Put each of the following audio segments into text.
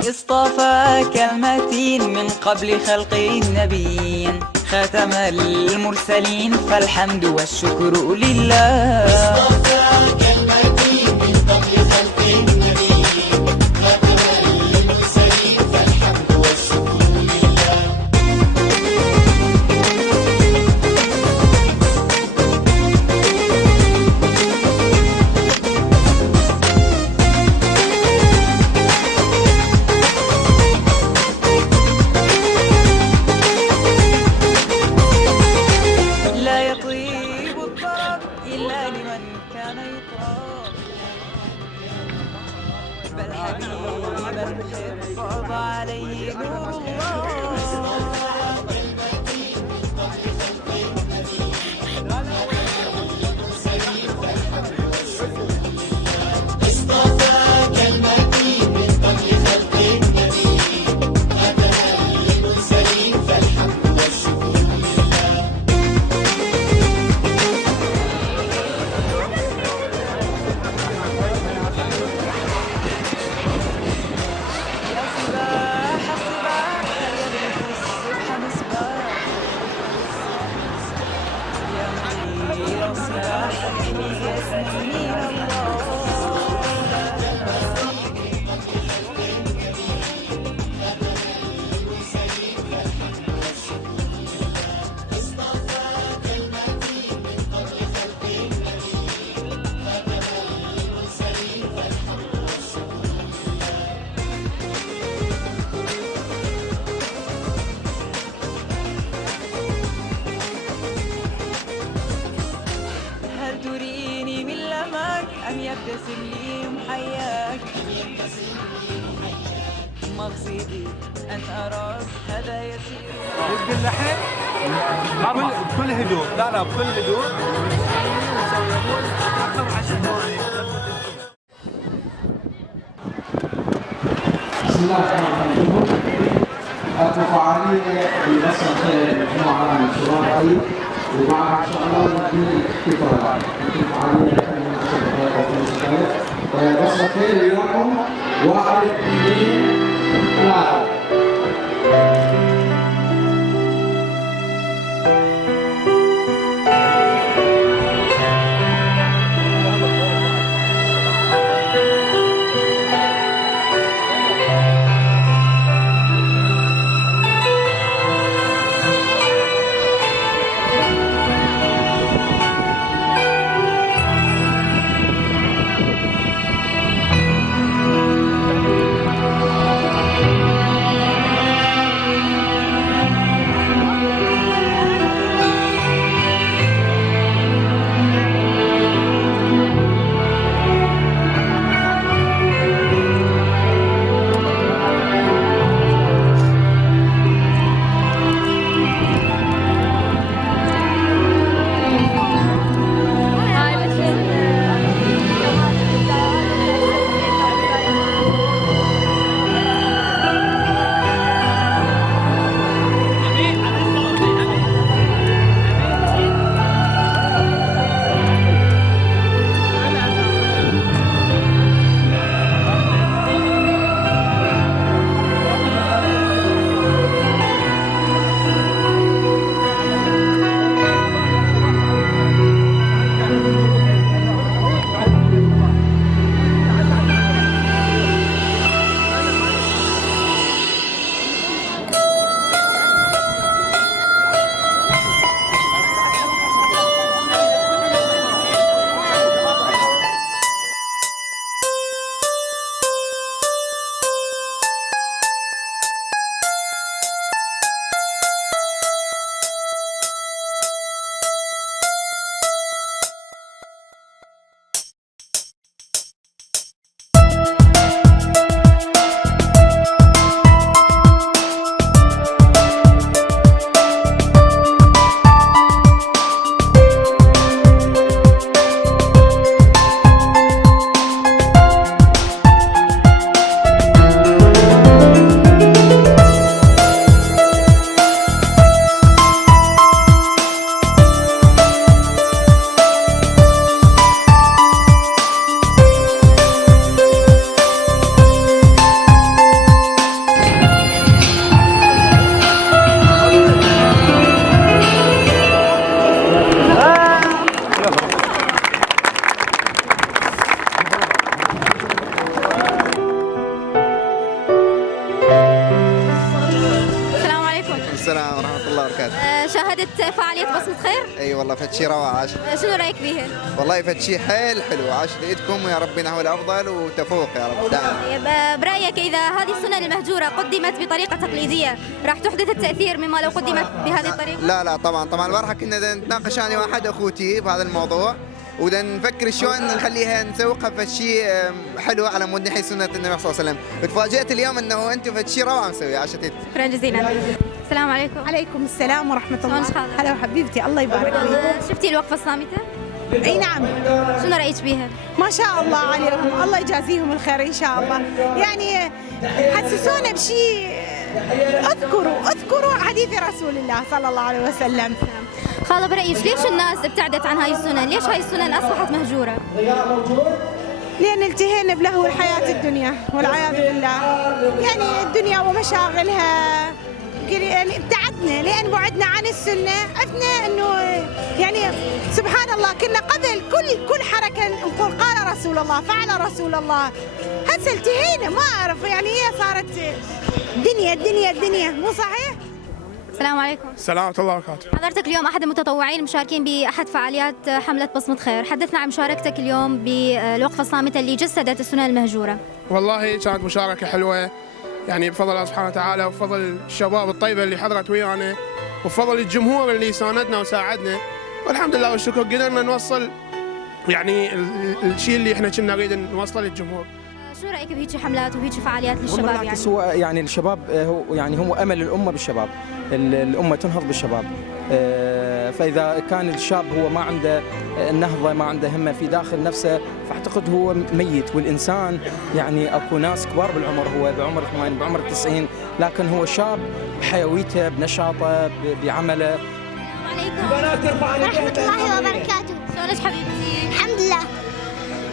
اصطفاك المتين من قبل خلق النبي، خاتم المرسلين، فالحمد والشكر لله. اصطفاك المتين من قبل خلق النبي، خاتم المرسلين، فالحمد والشكر لله. لا يطيب الطرب إلا لمن كان يطرب، بل حبيب المحب فاض عليه نور الله. اصطفاك المتين من قبل خلق النبي، خاتم المرسلين، فالحمد والشكر لله. يا صباح الصباح يغرق الصبح مصباح، يا منير الصباح يحيي اسم من الله. هل تريني من لمك أم يبتسم لي محياك؟ مقصدي أن أراك هذا يسير. يبقى اللحن بكل هدوء، لا بكل هدوء. بسم الله الرحمن الرحيم. الفعالية ببسط مجموعة من شباب ومعها إن شاء الله من الاحتفال الفعالية كانت بسط اليوم 1 2 3. فعالية بصمة خير؟ اي والله فد شي روعه. شنو رايك بيها؟ والله فد شي حيل حلو. عاش لإيدكم ويا رب نحو الافضل وتفوق يا رب دائما. طيب برايك اذا هذه السنن المهجورة قدمت بطريقة تقليدية راح تحدث التأثير مما لو قدمت بهذه الطريقة؟ لا طبعا البارحه كنا نتناقش انا واحد اخوتي بهذا الموضوع، ودا نفكر شلون نخليها نسوقها فد شيء حلو على مود نحي سنه النبي صلى الله عليه وسلم. تفاجئت اليوم انه انتم فد شيء روعه مسوي. عاشتي. شكرا جزيلا. السلام عليكم. عليكم السلام ورحمة الله. شلونك خالد؟ هلا وحبيبتي، الله يبارك فيك. شفتي الوقفة الصامتة؟ اي نعم. شنو رأيك بيها؟ ما شاء الله عليهم، الله يجازيهم الخير ان شاء الله. يعني حسسونا بشيء. اذكروا حديث رسول الله صلى الله عليه وسلم. خالة برأيك ليش الناس ابتعدت عن هاي السنن؟ ليش هاي السنن أصبحت مهجورة؟ لأن التهينا بلهو الحياة الدنيا والعياذ بالله. يعني الدنيا ومشاغلها يعني ابتعدنا، لأن بعدنا عن السنة. عرفنا أنه يعني سبحان الله كنا قبل كل حركة نقول قال رسول الله، فعل رسول الله. هسه التهينا ما أعرف، يعني هي صارت الدنيا مو صحيح؟ السلام عليكم. السلام ورحمة الله وبركاته. حضرتك اليوم أحد المتطوعين المشاركين بأحد فعاليات حملة بصمة خير، حدثنا عن مشاركتك اليوم بالوقفة الصامتة اللي جسدت السنن المهجورة. والله كانت مشاركة حلوة، يعني بفضل الله سبحانه وتعالى وبفضل الشباب الطيبة اللي حضرت ويانا وبفضل الجمهور اللي ساندنا وساعدنا، والحمد لله والشكر قدرنا نوصل يعني الشيء اللي احنا كنا نريد نوصله للجمهور. شو رأيك بهيك حملات وهيك فعاليات للشباب؟ بالعكس هو يعني الشباب هو امل الامه بالشباب، الامه تنهض بالشباب. فاذا كان الشاب هو ما عنده النهضه، ما عنده همه في داخل نفسه، فاعتقد هو ميت. والانسان يعني اكو ناس كبار بالعمر، هو بعمر 90، لكن هو شاب بحيويته بنشاطه بعمله. السلام عليكم ورحمة الله وبركاته. شلونك حبيبتي؟ الحمد لله.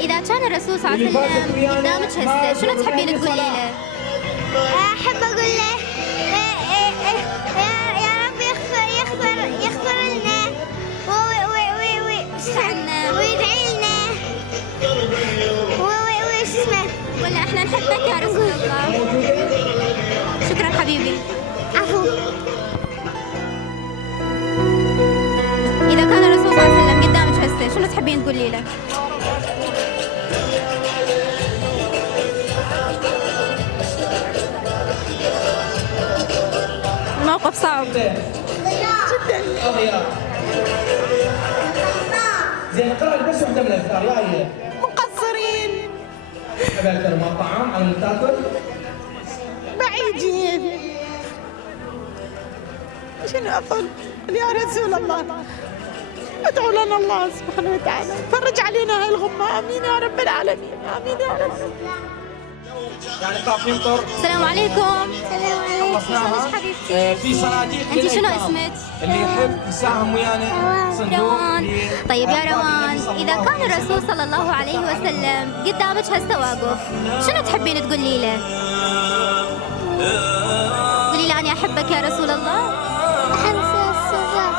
إذا كان الرسول صلى الله عليه وسلم قدامك هسه شنو تحبين تقولي له؟ أحب أقول له يا رب يغفر لنا ويدعي لنا وش اسمه. ولا احنا نحبك يا رسول الله. شكرا حبيبي. عفو. إذا كان الرسول صلى الله عليه وسلم قدامك هسه شنو تحبين تقولي له؟ الموقف صعب جدا. زين قرأ بس وحده من الاذكار يا هي. مقصرين. اكثر ما الطعام على تاكل. بعيدين. شنو أقول يا رسول الله؟ ادعو لنا الله سبحانه وتعالى، فرج علينا هاي الغمة. آمين يا رب العالمين. آمين يا رب. يعني خاف يمطر. السلام عليكم. خلصناها. في صناديق. انت شنو اسمك؟ اللي يحب يساهم ويانا صندوق. روان. طيب يا روان، اذا كان الرسول صلى الله عليه وسلم قدامك هسه واقف شنو تحبين تقولي له؟ قولي له اني احبك يا رسول الله. أحب السلام.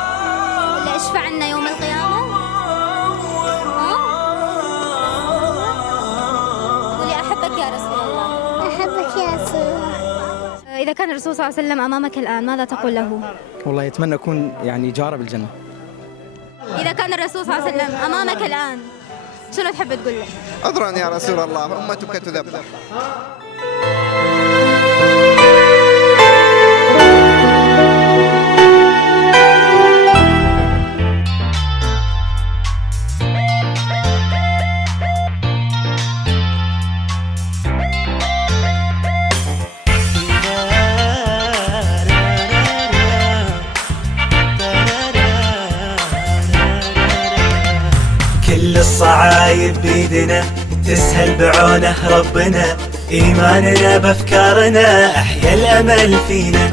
ولا اشفع لنا يوم القيامه. قولي احبك يا رسول الله. أحبك يا رسول الله. إذا كان الرسول صلى الله عليه وسلم أمامك الآن ماذا تقول له؟ والله يتمنى أكون يعني جاره بالجنة. إذا كان الرسول صلى الله عليه وسلم أمامك الآن شنو تحب تقول له؟ عذرا يا رسول الله، امتك تذبح. كل الصعايب بيدنا تسهل بعونه ربنا، إيماننا بأفكارنا أحيا الأمل فينا.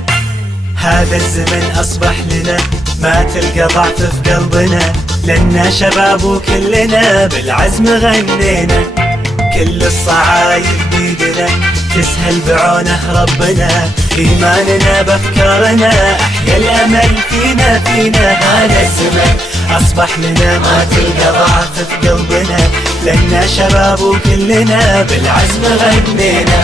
هذا الزمن أصبح لنا ما تلقى ضعف في قلبنا، لنا شباب وكلنا بالعزم غنينا. كل الصعايب بيدنا تسهل بعونه ربنا، إيماننا بأفكارنا أحيا الأمل فينا. هذا الزمن أصبح لنا ما تلقى ضعف في قلبنا، لنا شباب وكلنا بالعزم غنينا.